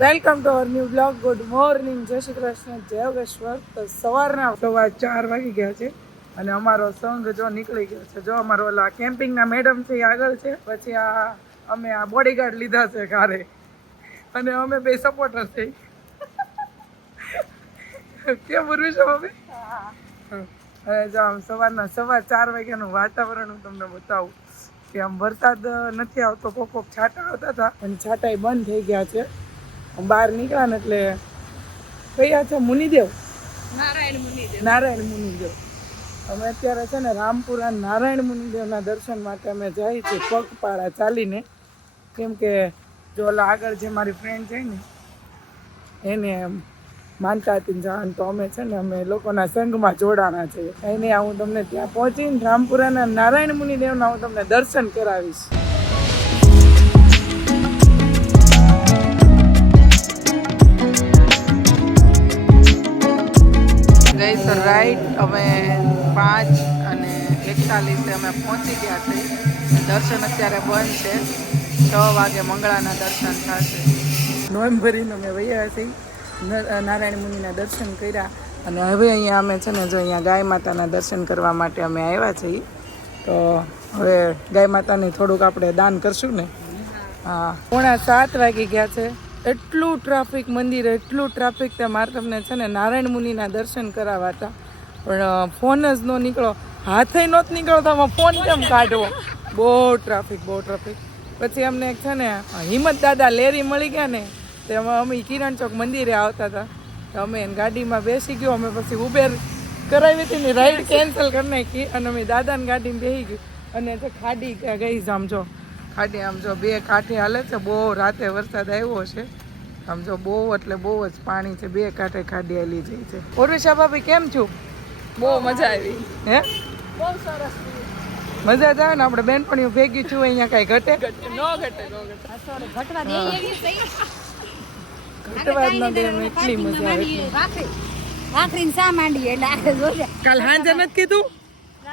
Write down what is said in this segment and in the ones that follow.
Welcome to our new blog good morning જય શ્રી કૃષ્ણ. જય યોગેશ્વર તો સવારના સવા ચાર વાગી ગયા છે અને અમારો સંઘ જો નીકળી ગયો છે. જો અમારો ઓલા કેમ્પિંગના મેડમ છે એ આગળ છે. પછી આ અમે આ બોડીગાર્ડ લીધા છે ઘરે. અને અમે બે સપોર્ટર છે. કેમ ઉર્વિશ અમે હવે જો આમ સવારના સવા ચાર વાગ્યાનું વાતાવરણ હું તમને બતાવું કે આમ વરસાદ નથી આવતો કોક કોક છાંટા આવતા હતા અને છાંટાઈ બંધ થઈ ગયા છે. બહાર નીકળ્યા ને એટલે કયા છે? મુનિદેવ. નારાયણ મુનિદેવ. નારાયણ મુનિદેવ. અમે અત્યારે છે ને રામપુરા નારાયણ મુનિદેવના દર્શન માટે અમે જઈએ છીએ પગપાળા ચાલીને. કેમ કે જો ઓલા આગળ જે મારી ફ્રેન્ડ છે ને એને માનતા હતી જવાનું. તો અમે છે ને અમે લોકોના સંઘમાં જોડાણા છીએ એને હું તમને ત્યાં પહોંચીને રામપુરાના નારાયણ મુનિદેવના હું તમને દર્શન કરાવીશ. રાઈટ અમે પાંચ અને એકતાલીસે અમે પહોંચી ગયા છે દર્શન અત્યારે બંધ છે. છ વાગે મંગળાના દર્શન થશે. નવેમ્બરીને અમે વૈયા છીએ. નારાયણ મુનિના દર્શન કર્યા અને હવે અહીંયા અમે છે ને જો અહીંયા ગાય માતાના દર્શન કરવા માટે અમે આવ્યા છીએ. તો હવે ગાય માતાની થોડુંક આપણે દાન કરશું ને? હા. પોણા સાત વાગી ગયા છે. એટલું ટ્રાફિક મંદિરે, એટલું ટ્રાફિક તે મારે તમને છે ને નારાયણ મુનિના દર્શન કરાવવા હતા. પણ ફોન જ ન નીકળો. હાથે નહોત નીકળો તો ફોન કેમ કાઢવો? બહુ ટ્રાફિક બહુ ટ્રાફિક પછી અમને એક છે ને હિંમત દાદા લેરી મળી ગયા ને તેમાં અમે કિરણ ચોક મંદિરે આવતા હતા. તો અમે એને ગાડીમાં બેસી ગયો, અમે પછી ઉબેર કરાવી હતી ને રાઈડ કેન્સલ કરી નાખી અને અમે દાદાની ગાડીમાં બેસી ગયું. અને ખાડી ગઈ જામજો ખાડી આમ જો બે કાંઠે હાલે છે બહુ રાતે વરસાદ આવ્યો છે. આમ જો બહુ એટલે બહુ જ પાણી છે બે કાંઠે ખાડી હાલી જાય છે. ઉર્વિશા ભાભી કેમ છું? બહુ મજા આવી. હે? બહુ સરસ મજા જ આવે ને આપણે બેનપણીઓ ભેગી છું અહીંયા કાંઈ ઘટે? નો ઘટે ઘટવા દે એવી સહી ઘટવા જ ન દે એટલી મજા આવે. કાલ હાંજે નથી કીધું?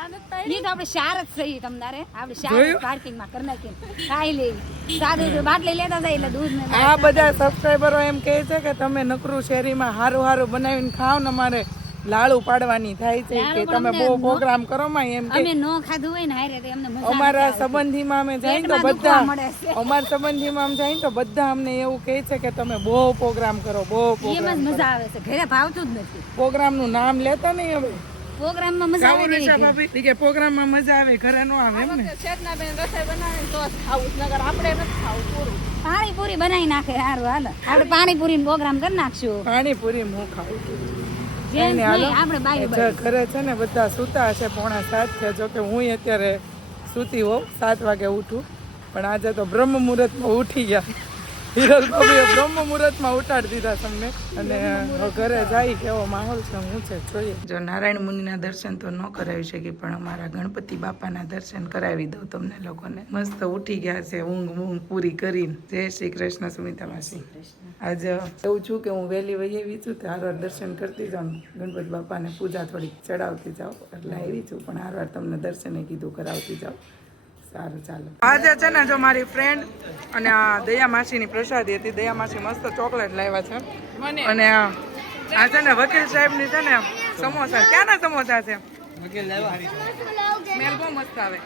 નહીં તો આપણે શાર જ થઈ તમારે આપણે શાર પાર્કિંગમાં કરી નાખીએ ખાઈ લેવી સાદું બાટલી લેતા જાય એટલે દૂધ ને આ બધા સબસ્ક્રાઈબરો એમ કહે છે કે તમે નકરું શેરીમાં હારું હારું બનાવીને ખાવ ને મારે લાડુ પાડવાની થાય છે કે તમે બહુ પ્રોગ્રામ કરો માં એમ કે અમે નો ખાધું હોય ને હારે તે અમને મજા અમારા સંબંધીમાં અમે જાય તો બધા અમારા સંબંધીમાં અમે જાય ને તો બધા અમને એવું કહે છે કે તમે બહુ પ્રોગ્રામ કરો બહુ પ્રોગ્રામ મજા આવે છે. ઘરે ભાવતું જ નથી. પ્રોગ્રામનું નામ લેતા નહીં હવે. પ્રોગ્રામમાં મજા આવે ને નિશા ભાભી કે પ્રોગ્રામમાં મજા આવે ઘરે નો આવે એમ ને. શેતના બેન રસોઈ બનાવે તો ખાવું છે. આપણે નથી ખાવું પૂરું. પાણીપુરી બનાવી નાખે સારું હાલ. આપણે પાણીપુરી પ્રોગ્રામ કરી નાખશું. પાણીપુરી હું ખાઉં છું. જેમ નહીં આપણે બાઈ ઘરે છે ને બધા સૂતા હશે પોણા સાત છે જો કે હું અત્યારે સૂતી હોઉં સાત વાગે ઉઠું. પણ આજે તો બ્રહ્મ મુહૂર્તમાં ઉઠી ગયા. હિરલ બાબુએ બ્રહ્મ મુહૂર્તમાં ઉઠાડી દીધા તમને. અને ઘરે જાય કેવો માહોલ છે, હું છે, જોઈએ. જો નારાયણ મુનિના દર્શન તો ન કરાવી શકી, પણ અમારા ગણપતિ બાપાના દર્શન કરાવી દઉં તમને લોકોને. મસ્ત ઉઠી ગયા છે, ઊંઘ ઊંઘ પૂરી કરીને. જય શ્રી કૃષ્ણ, સુમિતા માસી. આજે એવું છું કે હું વહેલી વહી આવી છું, તો હારવાર દર્શન કરતી જાઉં. ગણપતિ બાપાને પૂજા થોડી ચડાવતી જાઉં. એટલે આવી છું, પણ હારવાર તમને દર્શને કીધું, કરાવતી જાઉં. સારું ચાલો. આજે છે ને જો મારી ફ્રેન્ડ અને આ દયા માસીની પ્રસાદી હતી. દયા માસી મસ્ત ચોકલેટ લાવ્યા છે. અને આ આ છે ને વકીલ સાહેબની છે ને સમોસા. ક્યાંના સમોસા છે? સ્મેલ બહુ મસ્ત આવે.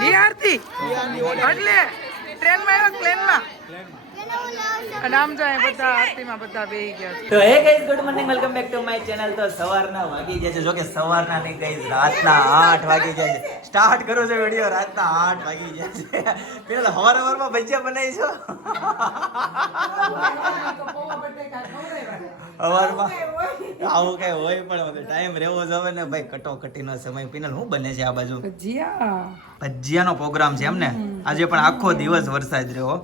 બિહારથી એટલે ટ્રેનમાં આવ્યા પ્લેનમાં અને આમ જાય બધા આરતીમાં બધા બેહી ગયા છે. તો hey guys good morning welcome back to my channel તો સવારના વાગી જાય છે. જો કે સવારના નહીં ગાઈઝ રાતના આઠ વાગી જાય છે. સ્ટાર્ટ કરો છો વીડિયો રાતના આઠ વાગી જાય છે. પેલા હવાર હવારમાં ભજીયા બનાવી છો હવારમાં આવું કઈ હોય? પણ ટાઈમ રહેવો જોઈએ ને ભાઈ કટોકટીનો સમય પિનલ શું બને છે આ બાજુ? ભજીયા. ભજીયાનો પ્રોગ્રામ છે એમ ને? આજે પણ આખો દિવસ વરસાદ રહ્યો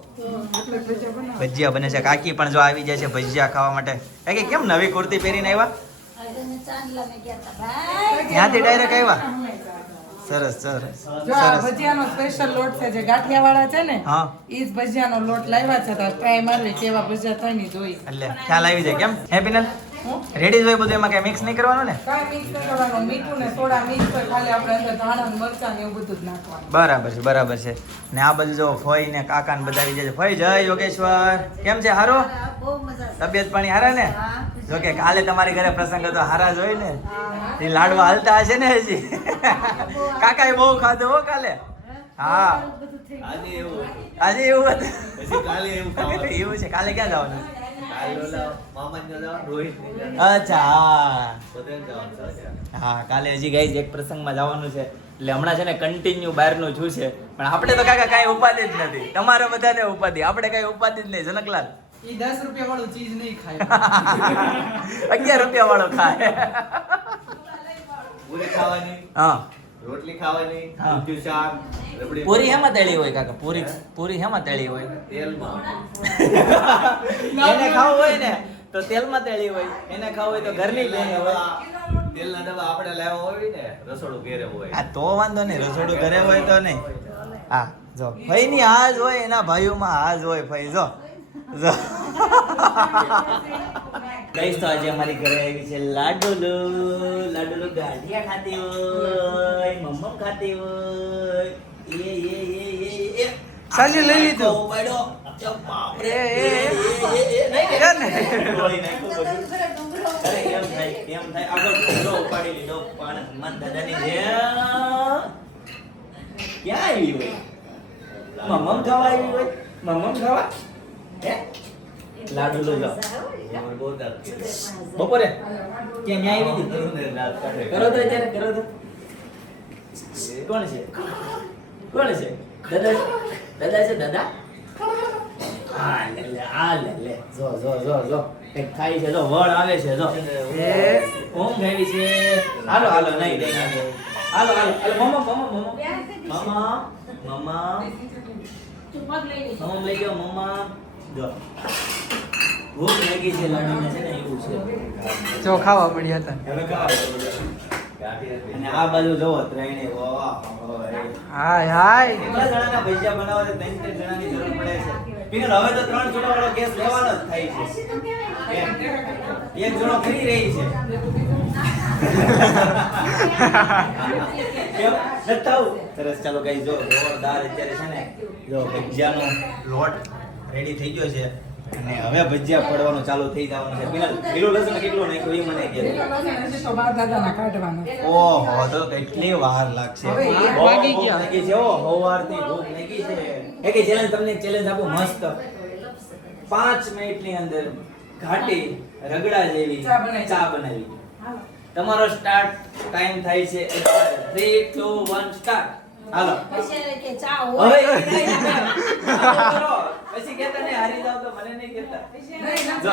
ભજીયા બને છે. કાકી પણ જો આવી જાય છે ભજીયા ખાવા માટે. કે કેમ નવી કુર્તી પહેરીને આવ્યા? ત્યાંથી ડાયરેક્ટ આવ્યા? સરસ સરસ. જો આ ભજીયાનો સ્પેશિયલ લોટ છે જે ગાંઠિયા વાળા છે ને હા. ઈ ભજીયાનો લોટ લાવ્યા છે તો ટ્રાય મારવી કેવા ભજીયા થાય ને જોઈ. એટલે ખ્યાલ આવી જાય કેમ? હે પિનલ? હું રેડી હોય બધું એમાં કઈ મિક્સ નહીં કરવાનું ને? કાંઈ મિક્સ નહીં કરવાનું મીઠું ને સોડા મિક્સ હોય ખાલી આપણે અંદર ધાણા ને મરચાં ને એવું બધું જ નાખવાનું. બરાબર છે બરાબર છે. ને આ બધું જો ફોઈ ને કાકા ને બધા આવી જાય છે. ફઈ જય યોગેશ્વર. કેમ છે હારો? તબિયત પાણી હારા ને. જો કે કાલે તમારી ઘરે પ્રસંગ હતો હારા જ હોય ને? એ લાડવા હાલતા હશે ને હજી? કાકા એ બહુ ખાધો હો કાલે. હા. આજે એવું આજે એવું હતું? કાલે એવું છે કાલે ક્યાં જવાનું? કાલે ઓલા મામાને જવાનું, રોહિતને જવાનું, અચ્છા હા. બધાને જવાનું છે આજે. હા કાલે હજી ગાઈઝ એક પ્રસંગમાં જવાનું છે. એટલે હમણાં છે ને કન્ટિન્યુ બહારનું છું છે. પણ આપણે તો કાકા કાંઈ ઉપાધિ જ નથી. તમારે બધાને ઉપાધિ. આપણે કાંઈ ઉપાધિ જ નહીં જનકલાલ ઈ દસ રૂપિયા વાળું ચીજ નહીં ખાય. અગિયાર રૂપિયા વાળો ખાય હા. રોટલી ખાવાની. ઊંધિયું શાક રબડી પૂરી હેમાં તળી હોય કાકા પૂરી પૂરી હેમાં તળી હોય. તેલમાં. એને ખાવું હોય ને તો તેલમાં તળી હોય. એને ખાવું હોય તો ઘરની બની હોય. તેલના ડબ્બા આપણે લાવ્યા હોય ને રસોડું ઘરે હોય. હા તો વાંધો નહીં રસોડું ઘરે હોય તો નહીં. હા જો ભાઈ ની આ હોય એના ભાઈઓમાં હાજ હોય ભાઈ જો જો. ગઈશ તો આજે અમારી ઘરે આવી છે લાડોલો. લાડોલો ગાંઠિયા ખાતી હોય મમ્મમ ખાતી હોય. એ એ એ એ એ સાલી લઈ લીધો. ઉપાડ્યો. બાપરે. એ, એ, એ. નહીં, એમ થાય એમ થાય. આગળ ઢોલો ઉપાડી લીધો. પણ હનુમાન દાદાની જે ક્યાં આવી હોય? મમ્મમ ખાવા આવી હોય? મમ્મમ ખાવા? હે? લાડુ લઈ જાઓ. બહુ બપોરે? કે ન્યાય આવી હતી. કરો તો અત્યારે કરો તો. કોણ છે? કોણ છે? દાદા? દાદા છે દાદા? આ લે લે આ લે લે. જો જો જો જો. કંઈક ખાય છે જો વળ આવે છે જો. એ છે. હાલો હાલો નહીં નહીં. હાલો હાલો હાલો મમ્મા મમ્મા મમ્મા લઈ ગયો ભૂખ લાગી છે લાડીને છે ને એવું છે. જો ખાવા મળ્યા હતા. હવે ખાવા ગાંઠિયા અને આ બાજુ જોવો ત્રણે હાય હાય. કેટલા જણાના ભજીયા બનાવવા છે? ત્રણ ત્રણ જણાની જરૂર પડે છે. પિનલ હવે તો ત્રણ જણા વાળો ગેસ લેવાનો જ થાય છે. એક જણો ફરી રહી છે. કેમ? સરસ ચાલો કઈ જો જોરદાર અત્યારે છે ને જો ભજીયાનો લોટ. રેડી થઈ ગયો છે. અને હવે ભજીયા પડવાનું ચાલુ થઈ જવાનું છે. બિલાલ કિલો લસણ કેટલો નાખ્યો એ મને કહે. ઓહો તો કેટલી વાર લાગશે. વાગી ગયા. લાગી છે ઓ સવારથી ભૂખ લાગી છે. એક ચેલેન્જ તમને ચેલેન્જ આપું મસ્ત. પાંચ મિનિટની અંદર ઘાટી રગડા જેવી ચા બનાવી. તમારો સ્ટાર્ટ ટાઈમ થાય છે. થ્રી ટુ વન સ્ટાર્ટ હાલો. પછી કે ચા હોય. પછી કહેતા નહીં હારી જાવ તો મને નહીં કહેતા જો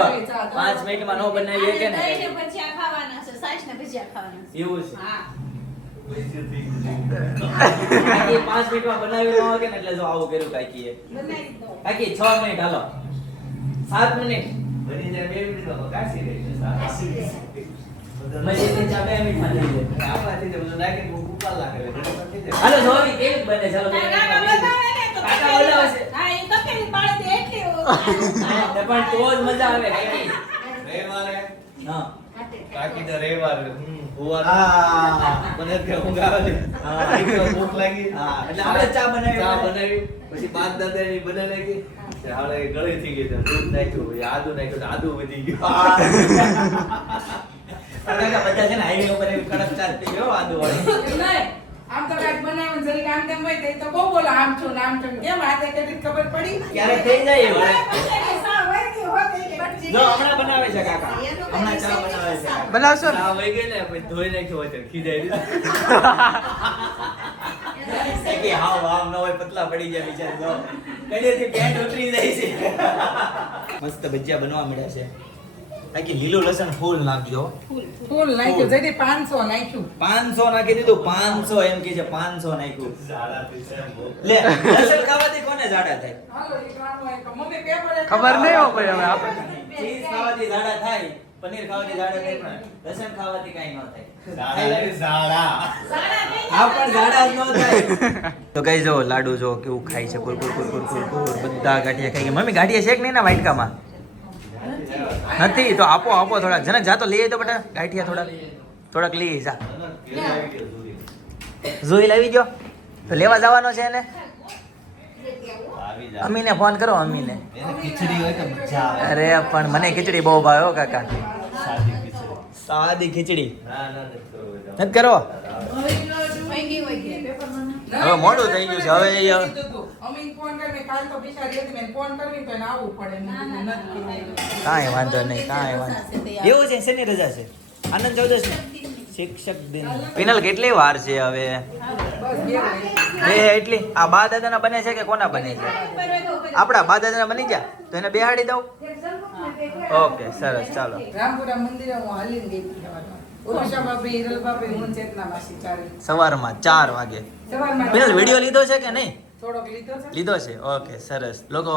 પાંચ મિનિટમાં નો બનાવી કે ને? પછી આ ખાવાના છે સાસ ને ભજીયા ખાવાના છે. એવું છે. હા. કાકી પાંચ મિનિટમાં બનાવી ન હોય ને એટલે જો આવું કર્યું કાકીએ. કાકી છ મિનિટ હાલો. સાત મિનિટ. બની જાય બે મિનિટમાં કાશી રહી. મસ્જિદની ચા બે મિનિટમાં થઈ જાય અને આપણાથી તો બધું નાખીને બહુ ઉકાળ લાગે એટલે ઘડીકમાં થઈ જાય. હાલો જોવી કેવી બને. ચાલો બે ના, પછી બનાવી નાખી. ગળી થઈ ગયું દૂધ નાખ્યું પછી આદુ નાખ્યું આદુ વધી ગયું. પણ છે ને હાઈવે ઉપર એવી કડક ચા ગયો આદુ વાળી આમ તો કાંઈક બનાવ્યું જરીક આમ તેમ હોય તો એ તો બહુ બોલો આમ છું ને આમ છું કેમ હાથે કરી ખબર પડી? ક્યારેક થઈ જાય એવું જો હમણાં બનાવે છે કાકા. હમણાં ચા બનાવે છે ચા વહી ગઈ ને પછી ધોઈ નાખ્યો હોય ખીજાઈ કે હાવ હાવ ન હોય પતલા પડી જાય બિચારા જો. કડેથી પેન્ટ ઉતરી જાય છે. મસ્ત ભજીયા બનવા મળ્યા છે. બાકી લીલું લસણ ફૂલ નાખજો. ફૂલ નાખ્યું જેથી 500 નાખ્યું. પાંચસો નાખી દીધું પાંચસો એમ કે છે પાંચસો નાખ્યું. ઝાડા છે લે લસણ ખાવાથી કોને ઝાડા થાય? હાલો ઈ ગાણું હોય મમ્મી પેપર ખબર નહીં હો ભાઈ હવે આપણે ચીઝ ખાવાથી ઝાડા થાય પનીર ખાવાથી ઝાડા થાય પણ લસણ ખાવાથી કાઈ ન થાય. સારા એટલે સારા. આ પણ જાડા ન થાય. તો કઈ જો લાડુ જો કેવું ખાય છે કુર કુર કુર કુર કુર કુર બધા ગાંઠિયા ખાઈ ગયા. મમ્મી ગાંઠિયા છે કે નહીં ના વાટકામાં નથી તો આપો આપો થોડાક. જનક જા તો લઈ તો બેટા ગાંઠિયા થોડાક. થોડાક લઈ જા. જોઈ લાવી ગયો તો લેવા જવાનો છે એને? અમીને ફોન કરો અમીને. અરે પણ મને ખીચડી બહુ ભાવે હો કાકા. સાદી ખીચડી. નથી કરો? હવે મોડું થઈ ગયું છે. હવે અમીન ફોન કરીને કાલ તો બિચારી હતી મેં ફોન કરવી તો એને આવવું પડે. મેં કીધું નથી કીધું. કાંઈ વાંધો નહીં કાંઈ વાંધો એવું છે શેની રજા છે? આનંદ ચૌદશ? શિક્ષક દિન. પિનલ કેટલી વાર છે હવે? બે એટલી? આ બા દાદાના બને છે કે કોના બને છે? આપણા બા દાદાના બની ગયા? તો એને બેહાડી દઉં? ઓકે સરસ ચાલો. રામપુરા મંદિરે હું હાલીને ગઈ સવારમાં. ચાર વાગે. સવારમાં વીડિયો લીધો છે કે નહીં? થોડોક લીધો છે? લીધો છે? ઓકે સરસ. લોકો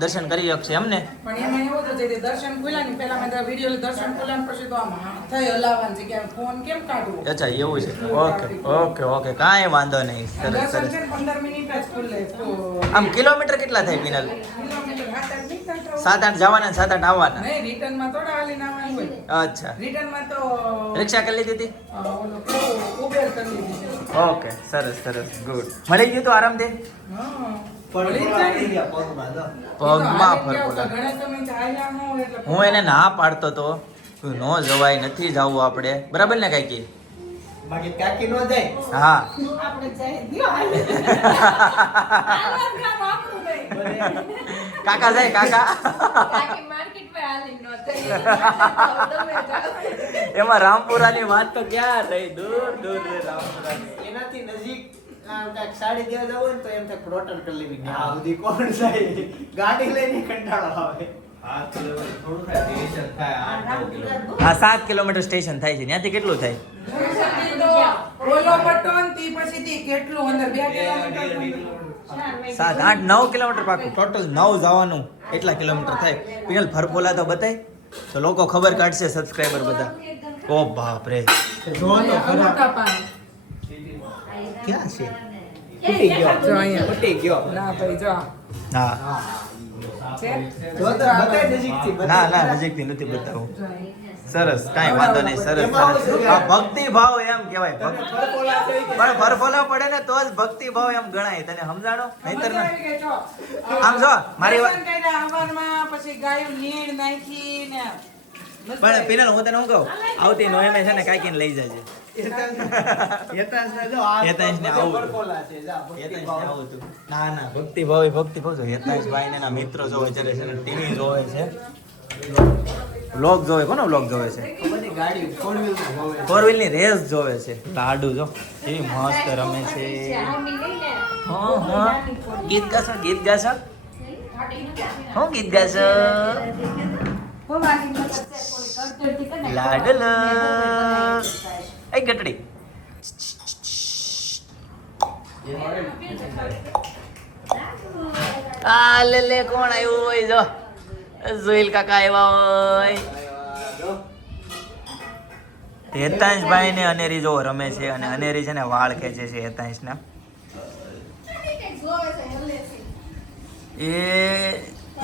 દર્શન કરી શકશે એમને? પણ એમાં એવું હતું જે દર્શન ખુલ્યા ને પેલા મેં વીડિયો દર્શન ખુલ્યા ને પછી તો આમ થઈ હલાવવાનું છે કે ફોન કેમ કાઢવો? અચ્છા એવું છે. ઓકે ઓકે ઓકે કાંઈ વાંધો નહીં. સરસ સરસ. છે ને પંદર મિનિટ જ ખુલે આમ કિલોમીટર કેટલા થાય હોય. સાત આઠ જવાના સાત આઠ આવવાના? નહીં રિટર્નમાં થોડા હાલીને આવવાનું હોય. અચ્છા. રિટર્નમાં તો રિક્ષા કરી લીધી હતી? ઓલો ઉબેર કરી લીધી છે. ઓકે સરસ સરસ ગુડ. મળી ગયું તો આરામ દે. પગમાં ફરકો હું એને ના પાડતો તો. તું ન જવાય નથી જવું આપણે. બરાબર ને કાકી? બાકી કાકી નો જાય. હા. આપણે જાય. કાકા જાય કાકા. કાકી માર્કેટમાં હાલી ન. એમાં વાત તો ક્યાં રહી? દૂર દૂર રામપુરા એનાથી નજીક સાડી દેવા જવું હોય ને તો એમ થાય કરી લેવી. આ કોણ જાય? ગાડી લઈને કંટાળો આવે. હા સાત કિલોમીટર સ્ટેશન થાય છે. ત્યાંથી કેટલું થાય? ઓલો પટ્ટો ને તી પછી તી કેટલું અંદર બે બે અઢી અઢી કિલોમીટર કિલોમીટર. સાત આઠ નવ કિલોમીટર પાકું. ટોટલ નવ જવાનું. એટલા કિલોમીટર થાય? પિનલ ફરફોલા તો બતાય. તો લોકો ખબર કાઢશે સબસ્ક્રાઈબર બધા. ઓ બાપ રે ક્યાં છે? ફૂટી ગયો. જો અહીંયા. ફૂટી ગયો. ના ભાઈ જો. હા. ના ના નજીકથી નથી બતાવું. જો. અહીંયા. સરસ કાંઈ વાંધો નહીં સરસ આ ભક્તિ ભાવ એમ કહેવાય. પણ ફરફોલા પડે ને તો જ ભક્તિ ભાવ એમ ગણાય. તને સમજાણો? નહીતર ના. આમ જો, મારી વાત- પછી ગાયું નીણ નાખી ને પણ પિનલ હું તને હું કહું? આવતી નોએમે છે ને કાંઈક લઈ જજે. ના ના ભક્તિ ભાવ ભક્તિ ભાવ જો હેતાંશ ભાઈ ને એના મિત્રો જોવે છે છે ને ટીવી જોવે છે. વ્લોગ જોવે. કોનો વ્લોગ જોવે છે? ફોર વ્હીલની રેસ જોવે છે. લાડુ જો. કેવી મસ્ત રમે છે. હા હા. ગીત ગાશો ગીત ગાશો? હું ગીત ગાશો? લાડલ. એ ગટડી. આ લે કોણ આવ્યું હોય, જો. જોઈલ કાકા આવ્યા હોય. હેતાંશભાઈ ને અનેરી જો રમે છે અને અનેરી છે ને વાળ ખેંચે છે હેતાંશ ના એ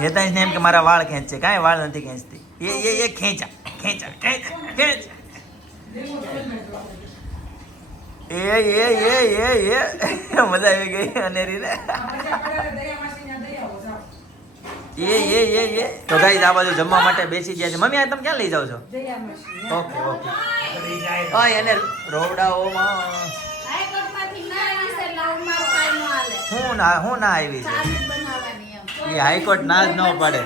હેતાંશ ને એમ કે મારા વાળ ખેંચે. કાંઈ વાળ નથી ખેંચતી. એ એ એ ખેંચા ખેંચા ખેંચા, ખેંચ. એ એ એ એ એ. મજા આવી ગઈ અનેરી ને પછી આપણે દયા માસીને દયા આવો, જાઓ. એ એ એ એ. તો ગાઈઝ આ બાજુ જમવા માટે બેસી ગયા છે. મમ્મી આ તમે ક્યાં લઈ જાવ છો? Okay okay. ઓય એને રોવડાઓમાં. હું ન. હું ના હું ના આવી છે. એ હાઈકોર્ટ ના જ ન પડે.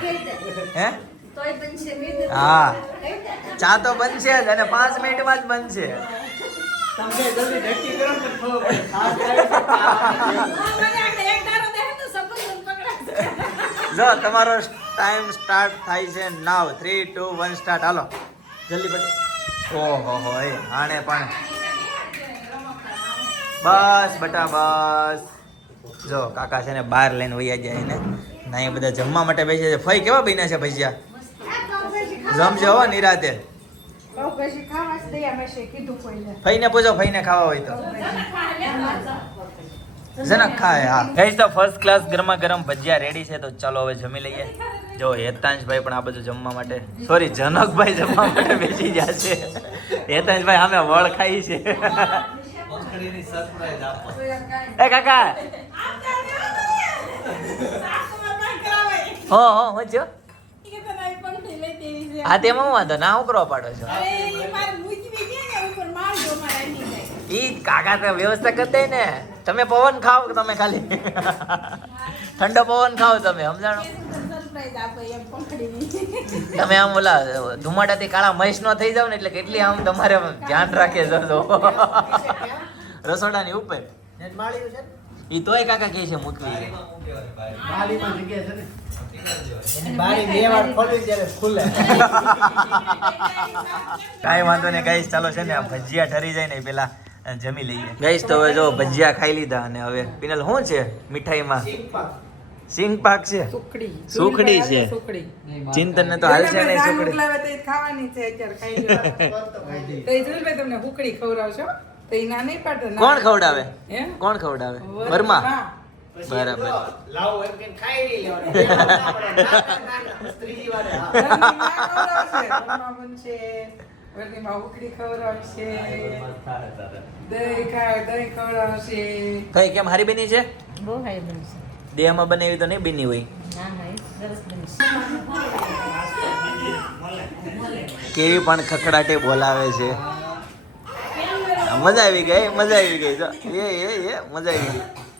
હે? તોય બનશે નહીં. હા. ચા તો બનશે જ અને પાંચ મિનિટમાં જ બનશે. તમને જલ્દી નક્કી કરો તો ખબર પડે. જો તમારો ટાઈમ સ્ટાર્ટ થાય છે now three two one start હાલો. જલ્દી પછી ઓહો હો એ હાણે પણ. બસ બટા બસ જો કાકા છે ને બહાર લઈને વૈયા જાય ને ના એ બધા જમવા માટે બેસે છે. ફઈ કેવા બન્યા છે ભજીયા? જમજો હો નિરાતે. ફઈને પૂછો ફઈને ખાવા હોય તો. જનક ખાય હા. ગઈસ તો ફર્સ્ટ ક્લાસ ગરમા ગરમ ભજીયા રેડી છે તો ચાલો હવે જમી લઈએ. જો હેતાંશભાઈ પણ આ બધું જમવા માટે સોરી જનકભાઈ જમવા માટે બેસી ગયા છે. હેતાંશભાઈ અમે વળ ખાઈ છે. એ કાકા! હો હો હું હા તેમાં હું વાંધો ના હું કરવા પાડો છો? ઈ કાકા તો વ્યવસ્થા કરી દે ને. તમે પવન ખાઓ કે તમે ખાલી? ઠંડો પવન ખાઓ તમે સમજાણો? તમે આમ ઓલા ધુમાડાથી કાળા મહેશ નો થઈ જાવ ને એટલે કેટલી આમ તમારે ધ્યાન રાખે જશો રસોડાની ઉપર. નેટ માળ્યું છે ને? ઈ તોય કાકા કહે છે મૂકવી. ને? કાંઈ વાંધો નહીં ગાઈસ ચાલો છે ને આ ભજીયા ઠરી જાય ને એ પેલા. જમી લઈએ. ગઈશ તો હવે જો ભજીયા ખાઈ લીધા અને હવે પિનલ શું છે મીઠાઈમાં? સિંગ પાક છે. સુખડી. સુખડી છે. સુખડી. ચિંતન ને તો હાલ છે ને સુખડી. ખાવાની છે અત્યારે ખાઈ તો એ તમને સુખડી ખવડાવશો? તો એ ના નહીં પાડે કોણ ખવડાવે? કોણ ખવડાવે? વર્મા. બરાબર. લાવો એમ કે ખાઈ લેવાનું. ત્રીજી વારે. ખવડાવશે. દહીં દહીં ખવડાવશે. કઈ કેમ હારી બેની છે? બહુ દેહમાં બનાવી તો નહીં બેની હોય? કેવી પણ ખખડાટે બોલાવે છે. મજા આવી ગઈ મજા આવી ગઈ. એ એ એ મજા આવી ગઈ.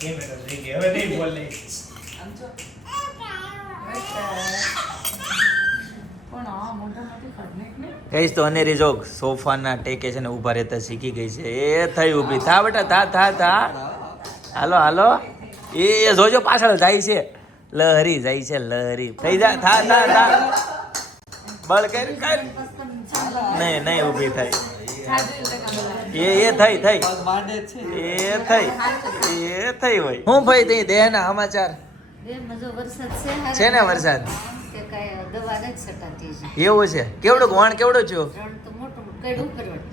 કેમેરો થઈ ગયો. હવે નહીં બોલે. કહીશ તો અનેરી જોગ સોફાના ટેકે છે ને ઊભા રહેતા શીખી ગઈ છે. એ થઈ ઊભી. થા બેટા થા થા થા. હાલો હાલો. એ એ જોજો પાછળ જાય છે. લહરી જાય છે લહરી. થઈ જા થા થા થા. બળ કર કર નહીં નહીં ઊભી થઈ. એ એ થઈ થઈ. એ થઈ. એ થઈ હોય. હું ભાઈ તઈ દેહના સમાચાર? બે મજો વરસાદ છે ને વરસાદ? એવું છે? કેવડું વાણ કેવડું છું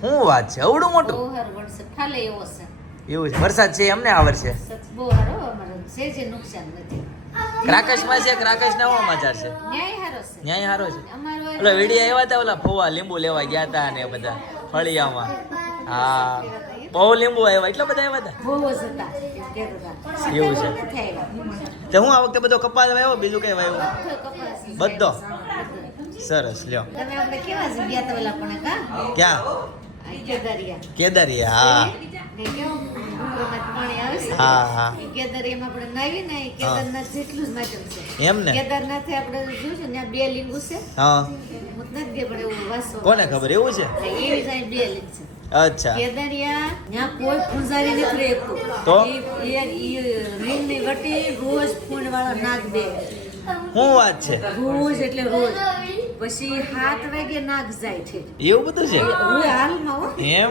શું વાત છે? અવડું મોટું? એવો છે. એવું છે. વરસાદ છે એમને આ વર્ષે બહુ સારો છે જે નુકસાન નથી. ક્રાકશમાં છે ક્રાકશ ના સમાચાર છે. ન્યાય હારો છે. ઓલા વીડિયો આવ્યા હતા ઓલા ફોવા લીંબુ લેવા ગયા હતા ને બધા ફળિયામાં. હા. બહુ લીંબુ આવ્યા. એટલા બધા આવ્યા હતા. એવું છે. તો હું આ વખતે બધો કપાસ આવ્યો બીજું કઈ વાવ્યું? બધો. સરસ લ્યો. ક્યાં? કેદારિયા હા. ને હા હા. ઈ આપણે ને કેદારનાથ જેટલું જ છે. એમ ને? કેદારનાથે આપણે જોયું ત્યાં બે લિંગુ છે? હા. કોને ખબર એવું છે? એવી બે લિંગ છે. અચ્છા. કેદારિયા ત્યાં કોઈ પૂંજારી નથી રહેતું. તો? ઈ રીંગની વટી રોજ ફૂલ વાળા નાગ દે. શું વાત છે? રોજ એટલે રોજ. પછી સાત વાગે નાક જાય છે. એવું બધું છે? હું હાલમાં હો. એમ?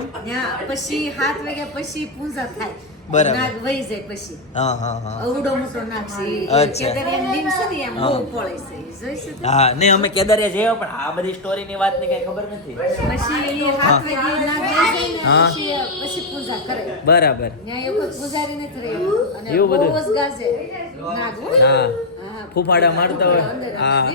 પછી સાત વાગે પછી પૂજા થાય. બરાબર. નાગ વહી જાય પછી. હા હા હા. અવડો મોટો નાગ છે. ઈ લીમ છે ને એમ બહુ પળે છે. ઈ જોઈ છે તે? હા નહીં અમે કેદારિયા જઈએ પણ આ બધી સ્ટોરી ની વાતની કઈ ખબર નથી. પછી હાથ વાગે નાગ વહી જાય પછી પછી પૂજા કરે. બરાબર. ત્યાં એ પૂજારી નથી રહ્યું અને એવું બધું? બહુ જ ગાજે. નાગ હો. ફૂફાડા મારતા હોય. હા.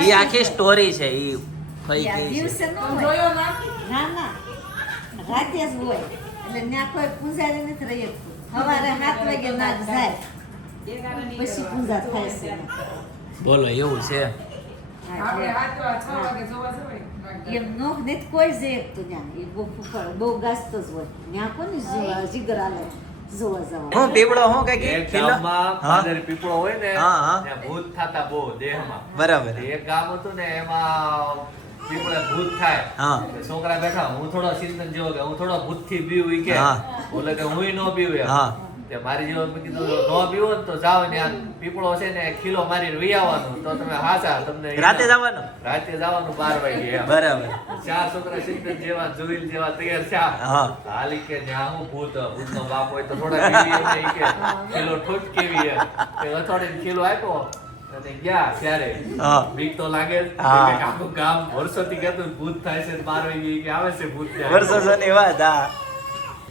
એ આખી સ્ટોરી છે દિવસે જોયો ના ના. રાતે જ હોય. એટલે ત્યાં કોઈ પૂજારી નથી રહી હવારે સવારે સાત વાગે નાગ જાય. પછી પૂજા થાય છે. બોલો એવું છે? એમ નોખ કોઈ ત્યાં એ બહુ ગાજતો જ હોય. ત્યાં કોને જોવા જીગર આલે હું પીપળો હું કિલ્લો ગામમાં પીપળો હોય ને હા, હા. ત્યાં ભૂત થતા બહુ દેહમાં. બરાબર. એક ગામ હતું ને એમાં પીપળે ભૂત થાય. હા. છોકરા બેઠા હું થોડો ચિંતન જેવો કે હું થોડો ભૂતથી બીવ કે. હા. બોલે કે હું નો પીવું હા. તે મારી જેવો કીધું નો પીવો તો જાવ ને આ પીપળો છે ને ખીલો મારી વી આવવાનો. તો તમે હાચા તમને રાતે જવાનું? રાતે જવાનું બાર વાગે બરાબર. ચાર છોકરા સિદ્ધ જેવા જુઈલ જેવા તૈયાર થયા. હા. હાલી કે ન્યા હું ભૂત ભૂતનો બાપ હોય તો થોડા કેવી કે કિલો ઠોક કેવી એમ. કે અથોડે ખીલો આપ્યો અને ગયા ત્યારે. હા. બીક તો લાગે. હા. આખું ગામ વર્ષોથી કહેતું ભૂત થાય છે બાર વાગે કે આવે છે ભૂત વર્ષો ની વાત હા.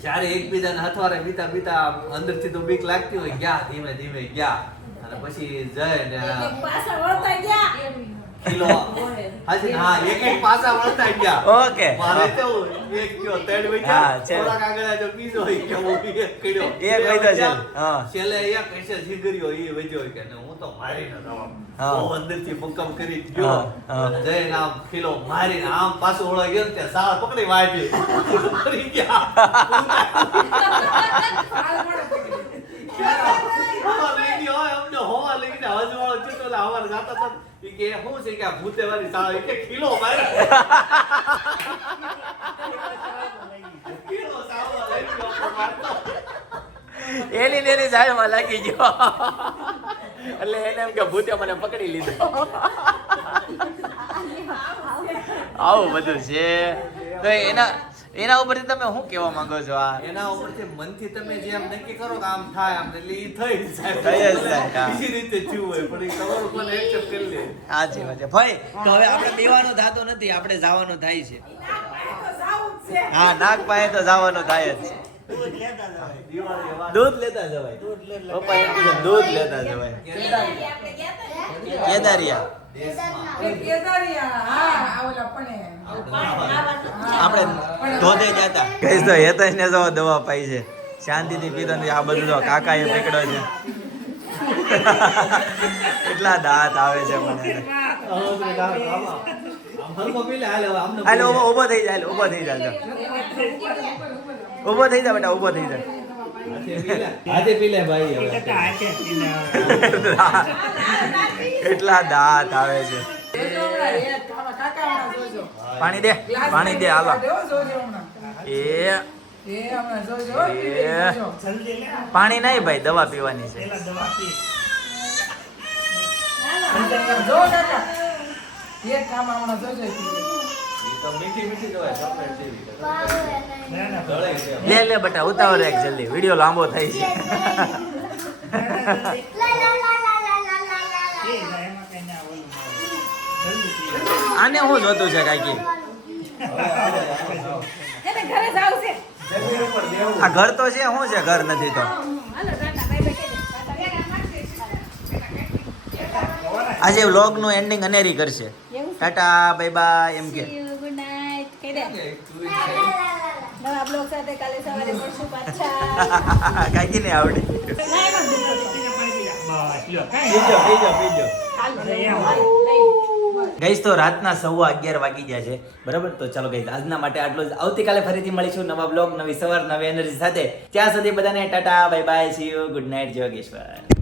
જ્યારે એકબીજાને હથવારે બીતા બીતા અંદરથી તો બીક લાગતી હોય ગયા ધીમે ધીમે ગયા. અને પછી જય ને પાછા વળતા ગયા. કિલો. હા એક એક પાસા વળતા ગયા. ઓકે. મારે કેવું એક કયો ત્રણ હા, વૈજા છે. થોડાક બીજો હોય કે હું એક કર્યો. એક વૈધો છે. હા. છેલ્લે એક હશે જીગરીઓ ઈ વૈજો કે ને હું તો દવા હા. અંદરથી કરી ગયો. જઈને આમ કિલો મારીને આમ પાછો ઓળા ગયો ને ત્યાં સાળા પકડી મરી ગયા હોવા લઈ ગયો હોય, અમને હોવા લઈ ગયા. હજવાળો ચૂંટો એટલે હવારે જાતા હતા. ઈ કે શું છે કે ભૂતે વાળી સાળા? કે કિલો માર્યો. કિલો સાળો લઈ ગયો મારતો. એની ને એની જાળમાં લાગી ગયો એટલે એને એમ કે ભૂતે મને પકડી લીધો આવું બધું છે તો એના એના ઉપરથી તમે શું કહેવા માંગો છો આ? એના ઉપરથી મનથી તમે જે આમ નક્કી કરો કે આમ થાય આમ એટલે ઈ થઈ જાય. થઈ જ જાય, બીજી રીતે જીવ હોય પણ ઈ તમારું પણ accept કરી લે. સાચી વાત છે. ભાઈ તો હવે આપણે દેવાનો થતું નથી આપણે જવાનો થાય છે. હા નાગ પાસે તો જવાનો થાય જ છે. દૂધ લેતા જવાય. પપ્પા એમ કીધું દૂધ લેતા જવાય. કેદારિયા. આપણે ધોધે જતા કહીશ તો હેતેશ ને જો દવા પાઈ છે. શાંતિથી પીતો નથી આ બધું જો કાકા એ પકડ્યો છે. એટલા દાંત આવે છે મને. હાલે. ઊભો થઈ જાય હાલે, ઊભો થઈ જાય ઊભો થઈ જા બેટા ઊભો થઈ જા. હાથે પી લે. હાથે પી લે ભાઈ હવે. એટલા દાંત આવે છે. પાણી દે પાણી દે હાલો. એ એ. પાણી નહીં ભાઈ દવા પીવાની છે. એક કામ મીઠી મીઠી લે લે, બેટા, ઉતાવળ રાખ જલ્દી. વીડિયો લાંબો થાય છે. આને હું જોતું છે, કાકી? આ ઘર તો છે શું છે, ઘર નથી તો? આજે વ્લોગનું એન્ડિંગ અનેરી કરશે. ટાટા બાય બાય એમ કે ગુડ નાઇટ કહી દે તું ઈ ખાઈ. નવા બ્લોગ સાથે કાલે સવારે મળશું પાછા. કાકી ને આવડે. ના એમાં દુઃખ પીજો પીજો પીજો. હાલ ગઈશ તો રાતના સવા અગિયાર વાગી ગયા છે. બરાબર? તો ચાલો ગઈશ આજના માટે આટલું જ. આવતીકાલે ફરીથી મળીશું નવા બ્લોગ નવી સવાર નવી એનર્જી સાથે. ત્યાં સુધી બધાને tata bye bye see you good night Jogeshwar